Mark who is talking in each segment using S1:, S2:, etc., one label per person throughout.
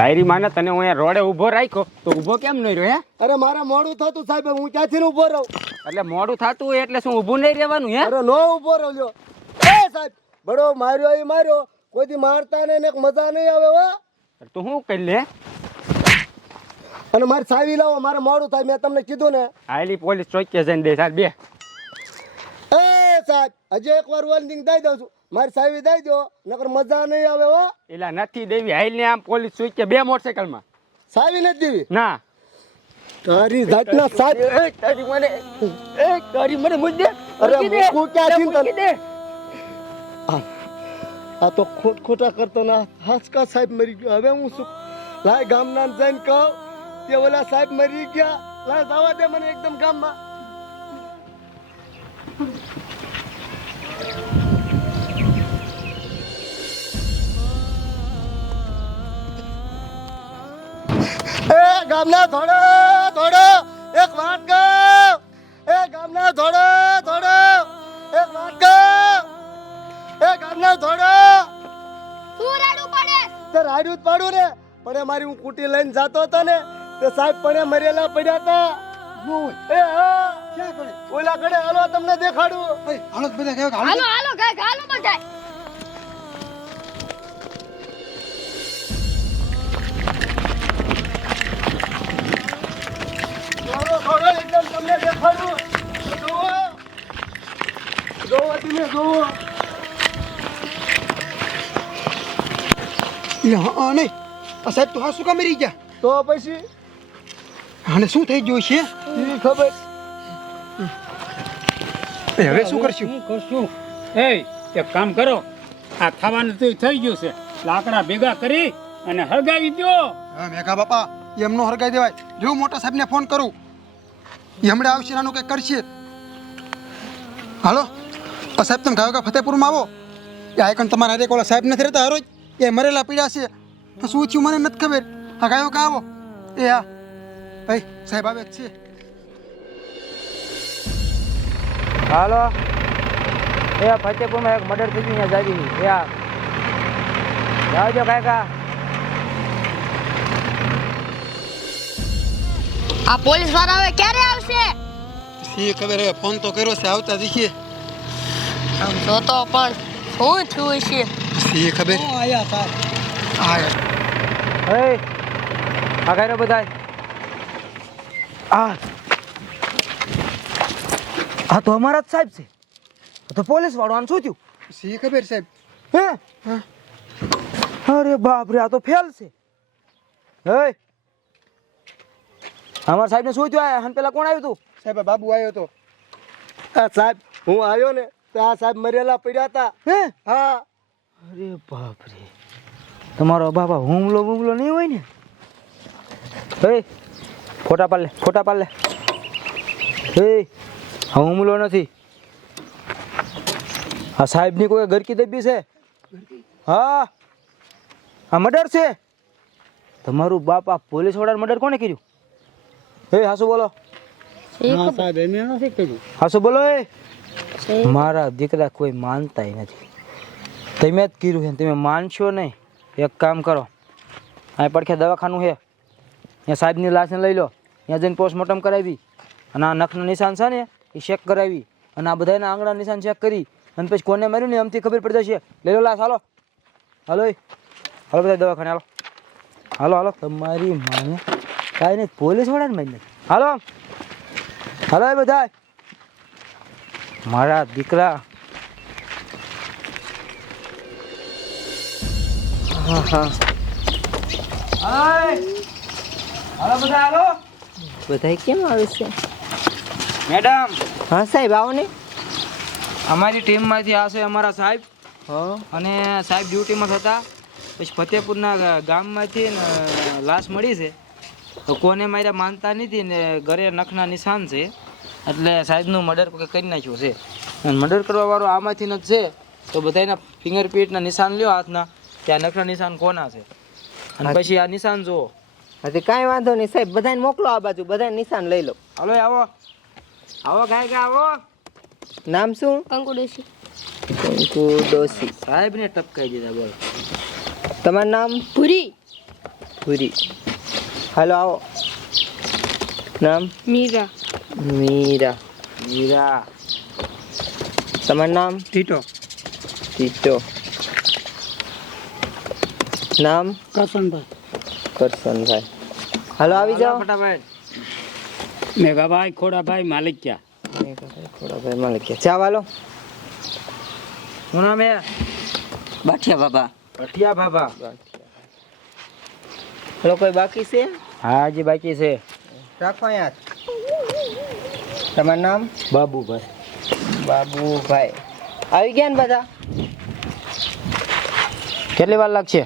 S1: તારી માને તને હું રોડે ઊભો રાખ્યો તો ઊભો કેમ નહીં રહ્યો હે?
S2: અરે મારે મોડું થતું સાહેબ હું ક્યાંથી ઊભો રહું?
S1: એટલે મોડું થતું હોય એટલે શું ઊભું નહીં રહેવાનું હે?
S2: અરે નો ઊભો રહ્યો એ સાહેબ બડો માર્યો એ માર્યો કોઈથી મારતા ને એને મજા નહીં આવે હો.
S1: તું શું કરી લે?
S2: અને મારે સાવી લાવો મારે મોડું થાય મેં તમને કીધું ને.
S1: આયલી પોલીસ ચોક્કસ જઈને દે સાહેબ બે.
S2: સાહેબ હજી એકવાર વોર્નિંગ દઈ દઉં છું. મારી સાહેબ દઈ દો નકર મજા નહીં આવે હો.
S1: એલા નથી દેવી હાઈલ ને આમ પોલીસ ચોક્કે બે મોટરસાયકલમાં.
S2: સાહેબ નથી દેવી?
S1: ના.
S2: તારી જાતના સાહેબ
S1: એ તારી મને એ તારી મને મુજે
S2: અરે
S1: મૂકી દે.
S2: મૂકું ક્યાંથી તને? આ આ તો ખોટ ખોટા કરતો ના હાસકા સાહેબ મરી ગયો. હવે હું શું લાય ગામના જઈને કહું કે ઓલા સાહેબ મરી ગયા. લાય જવા દે મને એકદમ ગામમાં. ગામના ધોડો ધોડો એક વાત કહો એ ગામના ધોડો ધોડો એક વાત કહો એ ગામના ધોડો
S3: શું રાડું પડે.
S2: તે રાડ્યું જ પાડું ને પણ એ મારી હું કુટી લઈને જાતો હતો ને તે સાહેબ પણ એ મરેલા પડ્યા હતા. એ હા. ઓલા કણે હાલો તમને દેખાડું. હાલો બધા
S3: હાલો હાલો ગાય હાલો બધાય
S4: હા નહીં. આ સાહેબ તો હા શું કામ મરી ગયા?
S2: તો પછી?
S4: આને શું થઈ ગયું છે?
S2: ખબર?
S4: એ હવે શું કરશું?
S5: હું કરશું? એ એક કામ કરો. આ ખાવાનું તો થઈ ગયું છે. લાકડા ભેગા કરી અને હળગાવી દો
S4: હા મેઘા બાપા એમનો હળગાવી દેવાય. જો મોટા સાહેબને ફોન કરું. એ હમણાં આવશે આનું કંઈક કરશે. હાલો? સાહેબ તમે ગાયો ફતેપુરમાં આવો. એ આયકન તમારા હારે કોલા સાહેબ નથી રહેતા હરોજ. એ મરેલા પીડા છે તો શું થયું મને નથી ખબર. આ ગાયો કા આવો? એ હા ભાઈ સાહેબ આવે છે.
S1: હાલો. એ ફતેપુરમાં એક મર્ડર થઈ ગયું જાગી એ હા જાવજો કાકા.
S3: આ પોલીસવાળા હવે ક્યારે આવશે?
S4: સી ખબર હવે ફોન તો કર્યો છે આવતા દીખીએ
S3: આમ જોતો પણ શું થયું છે
S4: સી ખબર આયા
S1: એ આ બધા આ આ તો અમારા જ સાહેબ છે તો પોલીસ વાળો શું થયું
S4: સી ખબર સાહેબ
S1: હે અરે બાપ રે આ તો ફેલ છે હે અમારા સાહેબને શું થયું આ હન પેલા કોણ આવ્યું તું
S4: સાહેબ બાબુ આવ્યો તો
S2: આ સાહેબ હું આવ્યો ને તો આ સાહેબ મરેલા પડ્યા હતા
S1: હે
S2: હા
S1: અરે બાપ રે તમારો બાપા હુમલો બુમલો નહીં હોય ને? હે ફોટા પાડ લે ફોટા પાડ લે. હે આ હુમલો નથી. આ સાહેબની કોઈ ગરકી દબી છે? હા. આ મર્ડર છે? તમારું બાપા પોલીસવાળા મર્ડર કોને કર્યું? હે હાસુ બોલો.
S5: હા સાહેબ એમ નથી કર્યું.
S1: હાસુ બોલો એ મારા દીકરા કોઈ માનતાય નથી. તમે જ કર્યું છે તમે માનશો નહીં? એક કામ કરો. અહીં પડખે દવાખાનું છે. ત્યાં સાહેબની લાશને લઈ લો. ત્યાં જઈને પોસ્ટમોર્ટમ કરાવી. અને આ નખના નિશાન છે ને, એ ચેક કરાવી. અને આ બધાના આંગળા નિશાન ચેક કરી. અને પછી કોને માર્યું ને, એમથી ખબર પડી જશે. લઈ લો લાશ, હાલો. હાલો હાલો બધા દવાખાને, હાલો. હાલો હાલો. તમારી માને કાંઈ નહીં પોલીસ વાળાને મારી નથી હાલો. હાલો બધા મારા દીકરા હા હા હાલો બધા હાલો
S6: બધા કેમ આવે છે?
S1: મેડમ.
S6: હા સાહેબ આવો ને.
S1: અમારી ટીમમાંથી આવશે અમારા સાહેબ.
S6: હા.
S1: અને સાહેબ ડ્યુટીમાં હતા. પછી ફતેપુરના ગામમાંથી ને લાશ મળી છે. તો કોને માર્યા માનતા નથી ને ઘરે નખના નિશાન છે. એટલે સાહેબનું મર્ડર કરી નાખ્યું છે. અને મર્ડર કરવાવાળો આમાંથી જ છે. તો બધાના ફિંગરપ્રિન્ટના નિશાન લ્યો હાથના. કે નખરા નિશાન કોના છે? અને પછી આ નિશાન જુઓ.
S6: હજી કાંઈ વાંધો નહીં સાહેબ બધાને મોકલો આ બાજુ બધાને નિશાન લઈ લો.
S1: હાલો આવો. આવો ગાય ગા આવો.
S6: નામ શું?
S3: કંકુ ડોશી.
S6: કંકુ ડોસી
S1: સાહેબને ટપકાઈ દીધા બોલો.
S6: તમારું નામ?
S3: ભૂરી.
S6: પુરી હાલો આવો. નામ?
S3: મીરા.
S6: મીરા.
S1: મીરા.
S6: તમારું નામ?
S5: ટીટો.
S6: ટીટો. નામ?
S5: કરશનભાઈ.
S6: કરશનભાઈ. હાલો આવી જાઓ.
S1: ફટાફટ.
S5: મેઘાભાઈ ખોડાભાઈ માલિકિયા.
S6: મેઘાભાઈ ખોડાભાઈ માલિક ચા વાલો.
S1: શું નામ હે
S6: બાઠિયા બાબા.
S1: ભઠિયા બાબા.
S6: હાલો કોઈ બાકી છે?
S1: હા જી બાકી છે.
S6: રાખો યાર તમારું નામ?
S1: બાબુભાઈ.
S6: બાબુભાઈ. આવી ગયા ને બધા?
S1: કેટલી વાર લાગશે?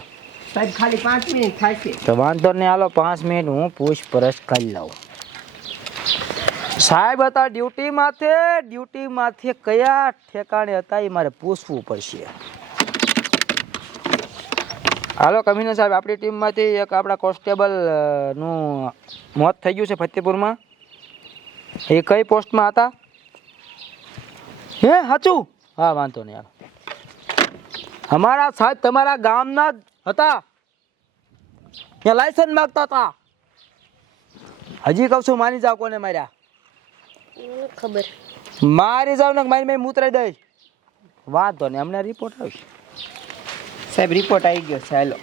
S6: સાહેબ, ખાલી પાંચ મિનિટ છે.
S1: તો વાંધો નહીં, હાલો, પાંચ મિનિટ હું પૂછપરછ કરી લઉં. સાહેબ હતા ડ્યુટી માથે ડ્યુટી માથે કયા ઠેકાણે હતા એ મારે પૂછવું પડશે. હાલો કમિશનર સાહેબ, આપણી ટીમમાંથી એક આપણા કોન્સ્ટેબલનું મોત થઈ ગયું છે ફતેપુરમાં. એ કઈ પોસ્ટમાં હતા? હે, સાચું? હા, વાંધો નહીં, હાલો. અમારા સાહેબ, તમારા ગામના હતા. ત્યાં લાયસન્સ માંગતા હતા. હજી કહું છું માની જાવ કોને માર્યા?
S3: ખબર.
S1: મારી જાવ ને મારી મારી મૂતરાઈ દઈશ. વાંધો ને અમને રિપોર્ટ આવશે.
S6: સાહેબ રિપોર્ટ આવી ગયો છે હાલો.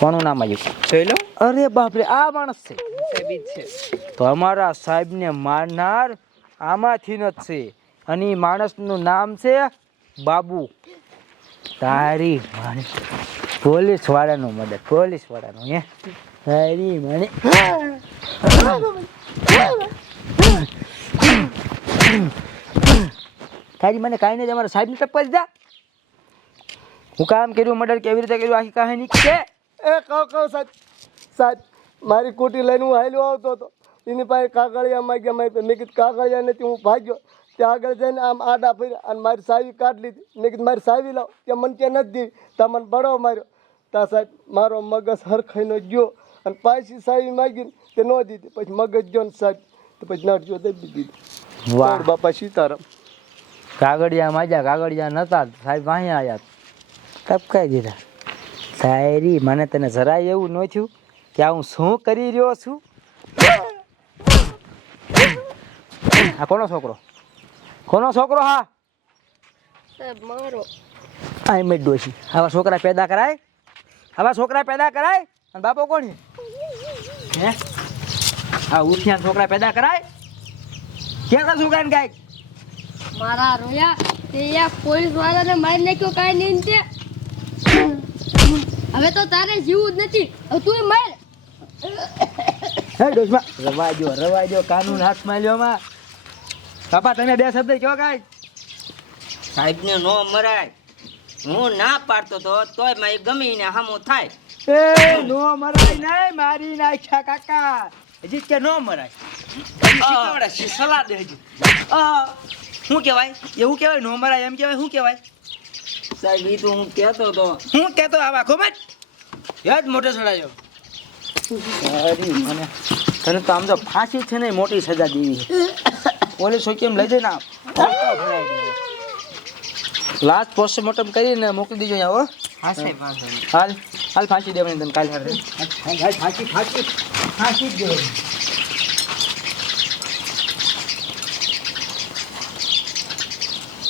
S1: કોનું નામ આવ્યું
S6: જોઈ લો
S1: અરે બાપરે આ માણસ છે.
S6: સાહેબ છે.
S1: તો અમારા સાહેબને મારનાર આમાંથી જ છે. અને માણસનું નામ છે બાબુ. તારી માને પોલીસ વાળાનું મદદ પોલીસ વાળાનું હે? હરી માને તારી મને કાંઈ નહીં અમારા સાહેબને ટપકા દીધા હું કામ કર્યું, મર્ડર કેવી રીતે કર્યું, આખી કહાની છે?
S2: એ, કહો કહો, સાહેબ. સાહેબ, મારી કુટી લઈને હું હાલ્યો આવતો હતો. એની પાસે કાગળિયા માગ્યા, મારી. મેં કીધું કાગળિયા નથી, હું ભાગ્યો. ત્યાં આગળ જઈને આમ આડા ફરી અને મારી સાવી કાઢ લીધી. મેં કીધું મારી સાવી લાવ. ત્યાં મને ત્યાં નથી દીધી ત્યાં મને બળો માર્યો. ત્યાં સાહેબ મારો મગજ હરખાઈનો ગયો અને પાછી સાવી માગીને તે ન દીધી. પછી મગજ ગયો ને સાહેબ તો પછી નડજો દબી દીધી.
S1: વાહ.
S2: બાપા સીતારામ.
S1: કાગળિયા માજા કાગળિયા નતા. સાહેબ વાહી આવ્યા તપકાઈ દીધા સાયરી મને તને જરાય એવું ન થયું કે હું શું કરી રહ્યો છું? આ કોનો છોકરો? કોનો છોકરો હા?
S3: સાહેબ મારો.
S1: આ મેં ડોશી. આવા છોકરા પેદા કરાય? આવા છોકરા પેદા કરાય? અને બાપો કોણ છે? હે? આ ઉઠ્યા છોકરા પેદા કરાય? ક્યાં છોકરાને કાંઈક?
S3: મારા રોયા તે યા પોલીસ વાળાને મારી નાખ્યો કાંઈ નહીં તે. હવે તો તારે જીવવું જ નથી. હવે તું માર.
S1: હે ડોશમાં રવા દો રવા દો કાનૂન હાથમાં લ્યો માં. બાપા તમે બે શબ્દ કયો કાંઈ.
S7: સાહેબને નો મરાય. હું ના પાડતો તો તોય મારી ગમીને હામું થાય.
S1: એ નો મરાય નહીં મારી નાખ્યા કાકા. હજી કે નો મરાય.
S7: શીખવાડે છે, સલાહ દે હજુ.
S1: શું કહેવાય? એવું કહેવાય? નો મરાય એમ કહેવાય? શું કહેવાય?
S7: સાહેબ ઈ તો હું કહેતો તો.
S1: હું કહેતો આવા ખબર? યાદ મોટો સડાયો અરે મને તને તો આમ તો ફાંસી છે ને મોટી સજા દેવી છે. પોલીસ ચોકી લઈ જઈને ના લાસ્ટ પોસ્ટમોર્ટમ કરીને મોકલી દીજો અહીંયા હો. હાલ હાલ ફાંસી દેવાની તને કાલ ફાંસી ફાંસી. ફાંસી જ દેવાની.